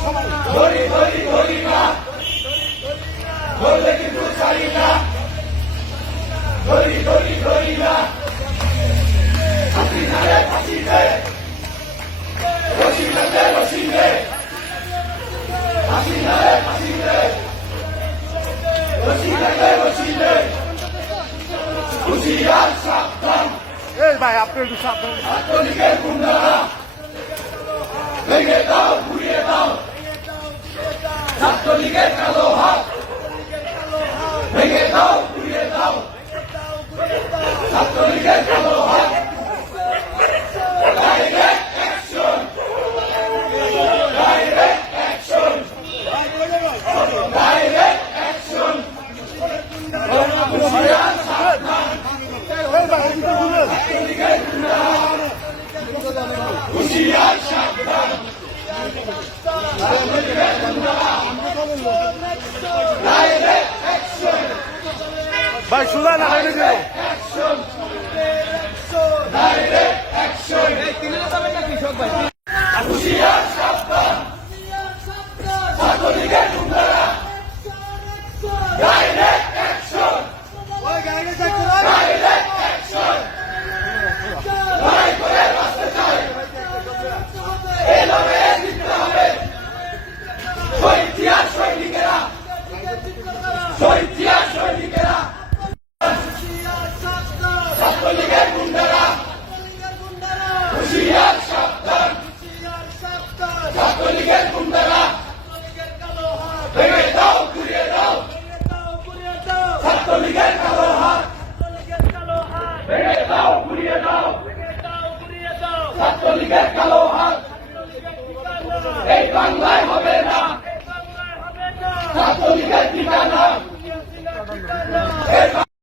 ধরি ধরি ধরি না ধরলে কিন্তু ছাড়ি না ধরি ধরি ধরি না ফাঁসি না রে ফাঁসি দে রশি দে রশি দে ফাঁসি না রে ফাঁসি দে রশি দে রশি দে হুঁশিয়ার সাবধান এই ভাই আপনি একটু সাবধান ছাত্রলীগের গুন্ডারা ভেঙে দাও ঘুরিয়ে দাও ছাত্রলীগের কালো হাত ভেঙে দাও ঘুরিয়ে দাও ছাত্রলীগের কালো হাত direct action direct action direct action হুঁশিয়ার সাবধান ছাত্রলীগের গুন্ডারা হুঁশিয়ার সাবধান ছাত্রলীগের গুন্ডারা ডাইরেক্ট অ্যাকশন ভাই সুদা না হয়ে গেল অ্যাকশন ডাইরেক্ট অ্যাকশন হুঁশিয়ার সাবধান ছাত্রলীগের গুন্ডারা ডাইরেক্ট অ্যাকশন ডাইরেক্ট অ্যাকশন লড়াই করে বাঁচতে চাই এই লড়াইয়ে জিততে হবে শহীদ সৈনিকেরা শহীদ সৈনিকেরা ছাত্রলীগের গুন্ডারা হুঁশিয়ার সাবধান ছাত্রলীগের গুন্ডারা ভেঙে দাও ঘুরিয়ে দাও ছাত্রলীগের কালো হাত ভেঙে দাও ঘুরিয়ে দাও ছাত্রলীগের কালো হাত এই বাংলায় হবে না ছাত্রলীগের